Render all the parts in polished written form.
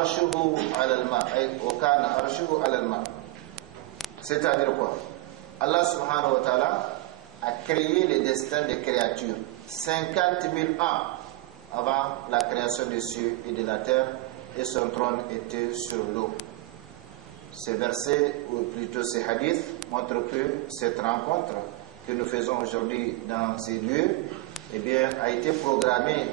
arshuhu ala al-ma, wa kana arshuhu ala al-ma. C'est-à-dire quoi? Allah subhanahu wa ta'ala a créé le destin des créatures 50 000 ans avant la création des cieux et de la terre, et son trône était sur l'eau. Ces versets, ou plutôt ces hadiths, montrent que cette rencontre que nous faisons aujourd'hui dans ces lieux, eh bien, a été programmée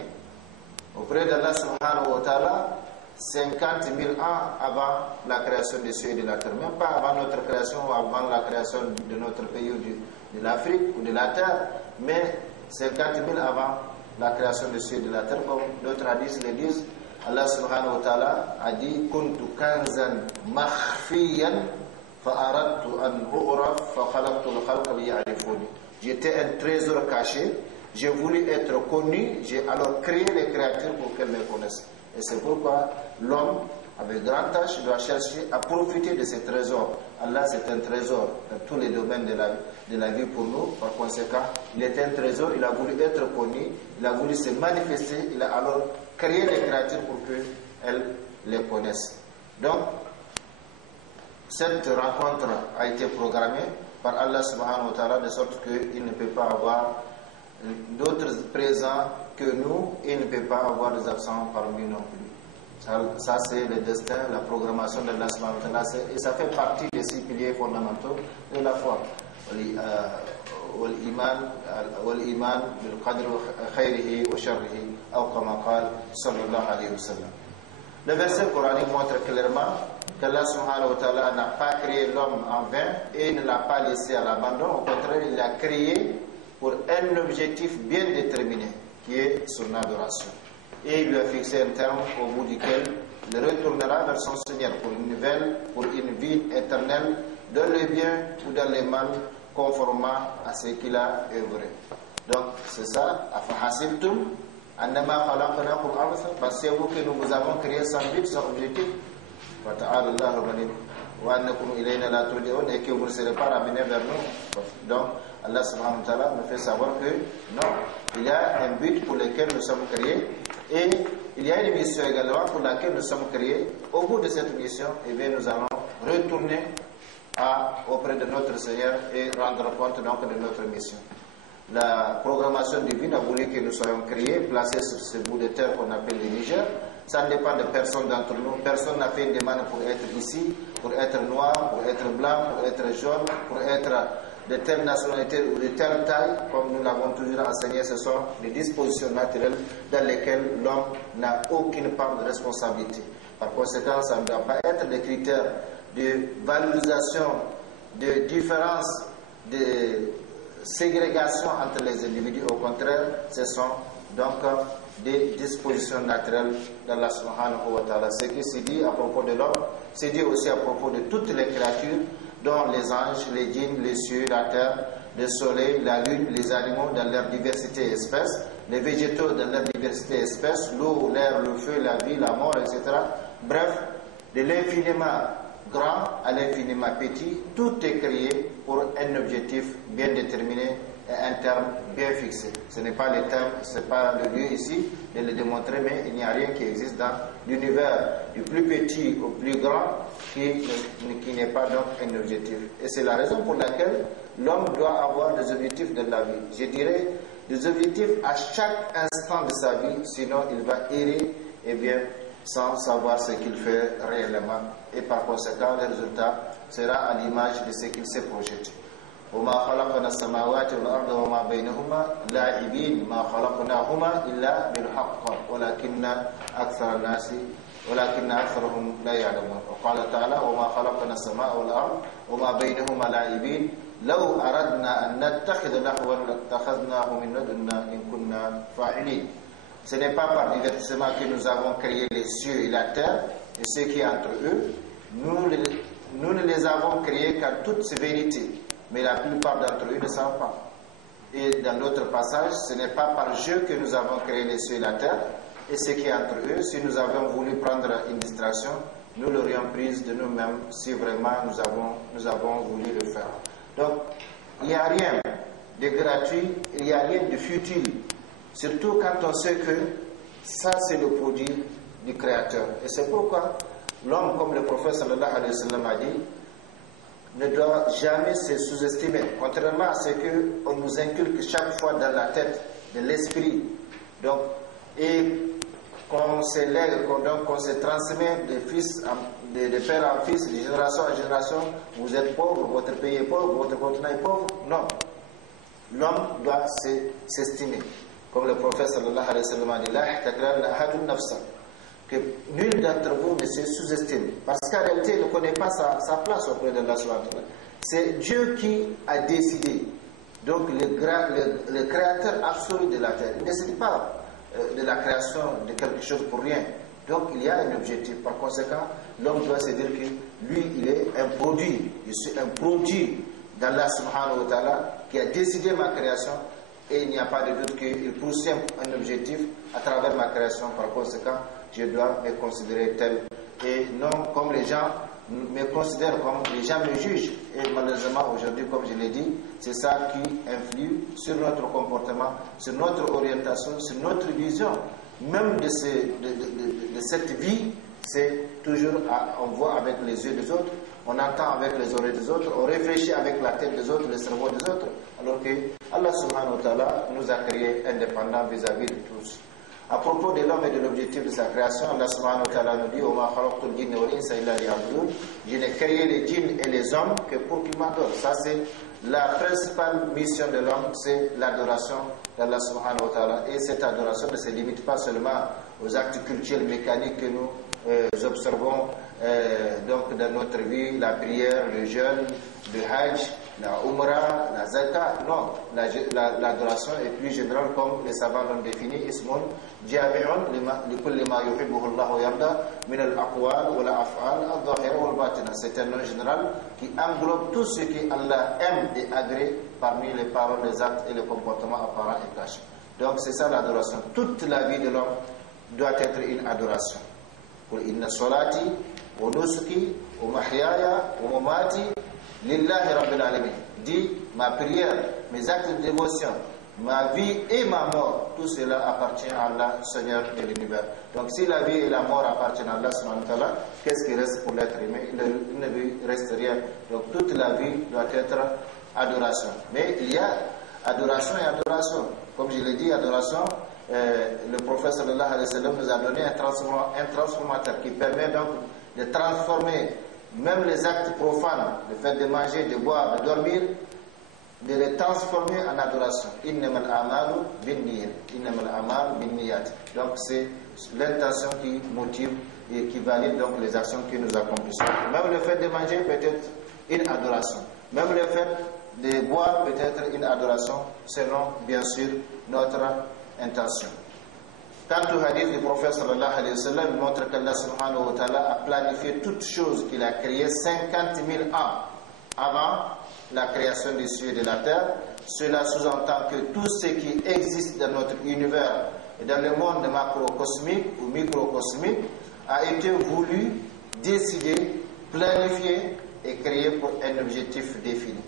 auprès d'Allah subhanahu wa ta'ala 50 000 ans avant la création des cieux et de la terre. Même pas avant notre création ou avant la création de notre pays ou de l'Afrique ou de la terre, mais 50 000 avant la création des cieux et de la terre, comme d'autres hadiths le disent. Allah subhanahu wa ta'ala a dit Kuntu kanzan makhfiyan fa'aradtu an u'raf fa khalaqtu al-khalqa liya'rifuni. J'étais un trésor caché, j'ai voulu être connu, j'ai alors créé les créatures pour qu'elles me connaissent. Et c'est pourquoi l'homme, avec grande tâche, doit chercher à profiter de ces trésors. Allah, c'est un trésor dans tous les domaines de la vie pour nous. Par conséquent, il est un trésor, il a voulu être connu, il a voulu se manifester, il a alors créé les créatures pour qu'elles les connaissent. Donc, cette rencontre a été programmée par Allah subhanahu wa ta'ala de sorte qu'il ne peut pas avoir d'autres présents que nous, et il ne peut pas avoir des absents parmi nous non plus. Ça c'est le destin, la programmation de Allah subhanahu wa ta'ala, et ça fait partie des 6 piliers fondamentaux de la foi. والإيمان بالقدر خيره وشره أو كما قال صلى الله عليه وسلم. Le verset coranique montre clairement qu'Allah subhanahu wa ta'ala n'a pas créé l'homme en vain et ne l'a pas laissé à l'abandon. Au contraire, il l'a créé pour un objectif bien déterminé, qui est son adoration. Et il lui a fixé un terme au bout duquel il retournera vers son Seigneur pour une vie éternelle dans le bien ou dans le mal, conformément à ce qu'il a œuvré. Donc, c'est ça. Afahasibtum annama khalaqnakum abatha, pensez-vous que nous vous avons créé sans but, sans objectif? Wa ta'ala Allahu ghani wa annakum ilayna la turja'un, et que vous ne serez pas ramenés vers nous. Donc, Allah subhanahu wa ta'ala nous fait savoir que non, il y a un but pour lequel nous sommes créés, et il y a une mission également pour laquelle nous sommes créés. Au bout de cette mission, eh bien, nous allons retourner auprès de notre Seigneur et rendre compte donc de notre mission. La programmation divine a voulu que nous soyons créés, placés sur ce bout de terre qu'on appelle le Niger. Ça ne dépend de personne d'entre nous. Personne n'a fait une demande pour être ici, pour être noir, pour être blanc, pour être jaune, pour être de telle nationalité ou de telle taille. Comme nous l'avons toujours enseigné, ce sont des dispositions naturelles dans lesquelles l'homme n'a aucune part de responsabilité. Par conséquent, ça ne doit pas être des critères de valorisation, de différence, de ségrégation entre les individus. Au contraire, ce sont donc des dispositions naturelles d'Allah subhanahu wa ta'ala. Ce qui se dit à propos de l'homme, c'est dit aussi à propos de toutes les créatures, dont les anges, les djinns, les cieux, la terre, le soleil, la lune, les animaux dans leur diversité et espèces, les végétaux dans leur diversité et espèces, l'eau, l'air, le feu, la vie, la mort, etc. Bref, de l'infiniment grand à l'infiniment petit, tout est créé pour un objectif bien déterminé et un terme bien fixé. Ce n'est pas le terme, ce n'est pas le lieu ici de le démontrer, mais il n'y a rien qui existe dans l'univers du plus petit au plus grand qui n'est pas donc un objectif. Et c'est la raison pour laquelle l'homme doit avoir des objectifs de la vie. Je dirais des objectifs à chaque instant de sa vie, sinon il va errer, eh bien, sans savoir ce qu'il fait réellement, et par conséquent le résultat sera à l'image de ce qu'il s'est projeté. وما خلقنا السماوات والأرض وما بينهما لاعبين ما خلقناهما إلا بالحق ولكن أكثرهم لا يعلمون. وقال تعالى وما خلقنا السماء والأرض وما بينهما لاعبين لو أردنا أن نتخذ لهوا لاتخذناه من لدنا إن كنا فاعلين. Ce n'est pas par divertissement que nous avons créé les cieux et la terre et ce qui est entre eux. Nous ne les avons créés qu'à toute sévérité, mais la plupart d'entre eux ne savent pas. Et dans l'autre passage, ce n'est pas par jeu que nous avons créé les cieux et la terre et ce qui est entre eux. Si nous avions voulu prendre une distraction, nous l'aurions prise de nous-mêmes si vraiment nous avons voulu le faire. Donc, il n'y a rien de gratuit, il n'y a rien de futile. Surtout quand on sait que ça c'est le produit du Créateur. Et c'est pourquoi l'homme, comme le prophète sallallahu alayhi wa sallam a dit, ne doit jamais se sous-estimer, contrairement à ce qu'on nous inculque chaque fois dans la tête de l'esprit. Donc, et qu'on se lègue, qu'on se transmet de père en fils, de génération en génération. Vous êtes pauvre, votre pays est pauvre, votre continent est pauvre. Non. L'homme doit s'estimer. Comme le prophète sallallahu alayhi wa sallam a dit, que nul d'entre vous ne se sous-estime. Parce qu'en réalité, il ne connaît pas sa place auprès de Allah subhanahu wa ta'ala. C'est Dieu qui a décidé. Donc le créateur absolu de la terre. Il ne décide pas de la création de quelque chose pour rien. Donc il y a un objectif. Par conséquent, l'homme doit se dire que lui, il est un produit. Je suis un produit d'Allah subhanahu wa ta'ala qui a décidé ma création. Et il n'y a pas de doute qu'il poursuit un objectif à travers ma création. Par conséquent, je dois me considérer tel. Et non comme les gens me considèrent, comme les gens me jugent. Et malheureusement, aujourd'hui, comme je l'ai dit, c'est ça qui influe sur notre comportement, sur notre orientation, sur notre vision. Même de cette vie, c'est toujours, on voit avec les yeux des autres, on entend avec les oreilles des autres, on réfléchit avec la tête des autres, le cerveau des autres, alors que Allah subhanahu wa ta'ala nous a créés indépendants vis-à-vis de tous. À propos de l'homme et de l'objectif de sa création, Allah subhanahu wa ta'ala nous dit « Je n'ai créé les djinns et les hommes que pour qu'ils m'adorent ». Ça, c'est la principale mission de l'homme, c'est l'adoration d'Allah subhanahu wa ta'ala. Et cette adoration ne se limite pas seulement aux actes culturels mécaniques que nous observons donc dans notre vie, la prière, le jeûne, le hajj, la umrah, la zakat. Non, l'adoration est plus générale, comme les savants l'ont défini. Ismun jami'un likulli ma yuhibbuhu Allah wa yarda min al-aqwal wa al-af'al al-zahira wa al-batina. C'est un nom général qui englobe tout ce que Allah aime et agrée parmi les paroles, les actes et les comportements apparents et cachés. Donc c'est ça l'adoration. Toute la vie de l'homme doit être une adoration. Qul inna salati wa nusuki wa mahyaya wa mamati lillahi rabbil alamin. Dit, ma prière, mes actes de dévotion, ma vie et ma mort, tout cela appartient à Allah, Seigneur de l'univers. Donc si la vie et la mort appartiennent à Allah subhanahu wa ta'ala, qu'est-ce qui reste pour l'être humain? Il ne lui reste rien. Donc toute la vie doit être adoration. Mais il y a adoration et adoration. Comme je l'ai dit, adoration, le prophète sallallahu alayhi wa sallam nous a donné un transformateur qui permet donc de transformer même les actes profanes, le fait de manger, de boire, de dormir, de les transformer en adoration. Innamal a'malu binniyat. Innamal a'malu binniyat. Donc c'est l'intention qui motive et qui valide donc les actions que nous accomplissons. Même le fait de manger peut être une adoration. Même le fait de boire peut être une adoration, selon bien sûr notre intention. Quant au hadith du prophète sallallahu alayhi wa sallam, il montre qu'Allah subhanahu wa ta'ala a planifié toutes choses qu'il a créées 50 000 ans avant la création des cieux et de la terre. Cela sous-entend que tout ce qui existe dans notre univers et dans le monde macrocosmique ou microcosmique a été voulu, décidé, planifié et créé pour un objectif défini.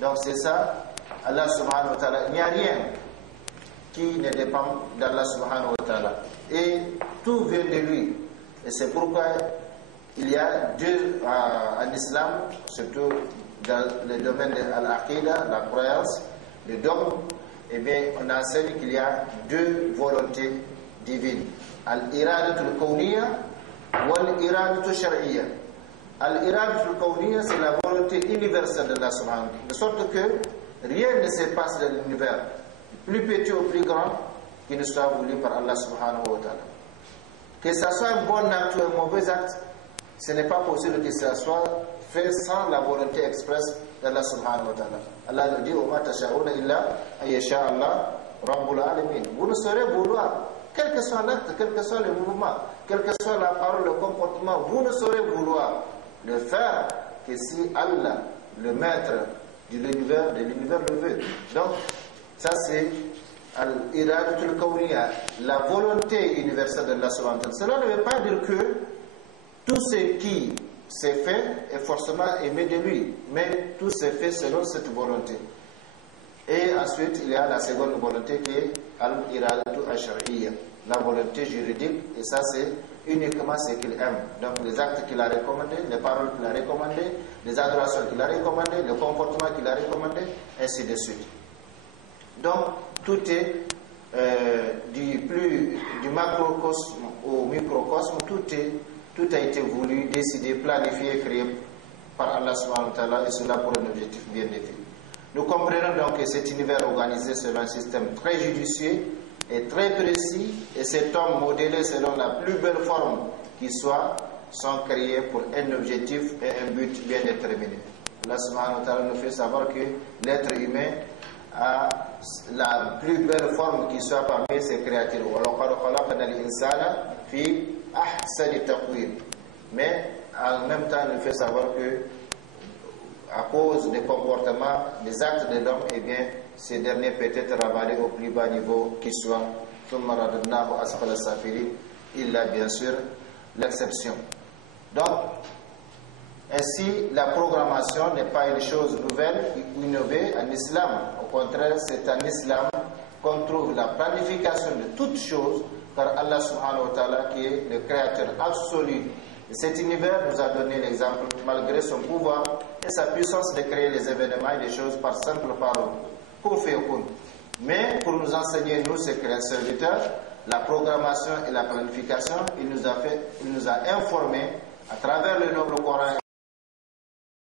Donc c'est ça, Allah subhanahu wa ta'ala, il n'y a rien qui ne dépend d'Allah subhanahu wa ta'ala. Et tout vient de lui. Et c'est pourquoi il y a deux en islam, surtout dans le domaine de l'aqidah, la croyance, le dogme, eh bien on enseigne qu'il y a deux volontés divines. Al-iradatul kawniya wal-iradatul shar'iyya. Al-iradatul kawniya, c'est la volonté universelle d'Allah subhanahu wa ta'ala. De sorte que rien ne se passe dans l'univers, plus petit ou plus grand, qui ne soit voulu par Allah subhanahu wa ta'ala. Que ce soit un bon acte ou un mauvais acte, ce n'est pas possible que ce soit fait sans la volonté expresse d'Allah subhanahu wa ta'ala. Allah nous dit « Wa ma tasha'una illa ayyasha Allah rabbul alamin » Vous ne saurez vouloir, quel que soit l'acte, quel que soit le mouvement, quel que soit la parole, le comportement, vous ne saurez vouloir le faire que si Allah, le maître de l'univers le veut. Donc, ça c'est al-iradatul kawniya, la volonté universelle de Allah subhanahu wa ta'ala. Cela ne veut pas dire que tout ce qui s'est fait est forcément aimé de lui, mais tout s'est fait selon cette volonté. Et ensuite, il y a la seconde volonté qui est al-iradatu ash-shar'iyya, la volonté juridique, et ça c'est uniquement ce qu'il aime. Donc les actes qu'il a recommandés, les paroles qu'il a recommandées, les adorations qu'il a recommandées, le comportement qu'il a recommandé, ainsi de suite. Donc tout est du macrocosme au microcosme, tout a été voulu, décidé, planifié, créé par Allah subhanahu wa ta'ala, et cela pour un objectif bien défini. Nous comprenons donc que cet univers organisé selon un système très judicieux et très précis, et cet homme modélé selon la plus belle forme qui soit, sont créés pour un objectif et un but bien déterminé. Allah subhanahu wa ta'ala nous fait savoir que l'être humain a la plus belle forme qui soit parmi ses créatures. Mais en même temps, il nous fait savoir que à cause des comportements, des actes de l'homme, eh bien, ces derniers peuvent être ravalés au plus bas niveau qui soit. Il a bien sûr l'exception. Donc, ainsi, la programmation n'est pas une chose nouvelle ou innovée en islam. Au contraire, c'est en islam qu'on trouve la planification de toutes choses, car Allah subhanahu wa ta'ala, qui est le créateur absolu de cet univers, nous a donné l'exemple, malgré son pouvoir et sa puissance, de créer les événements et les choses par simple parole. Mais pour nous enseigner, nous, ses serviteurs, la programmation et la planification, il nous a informés à travers le noble Coran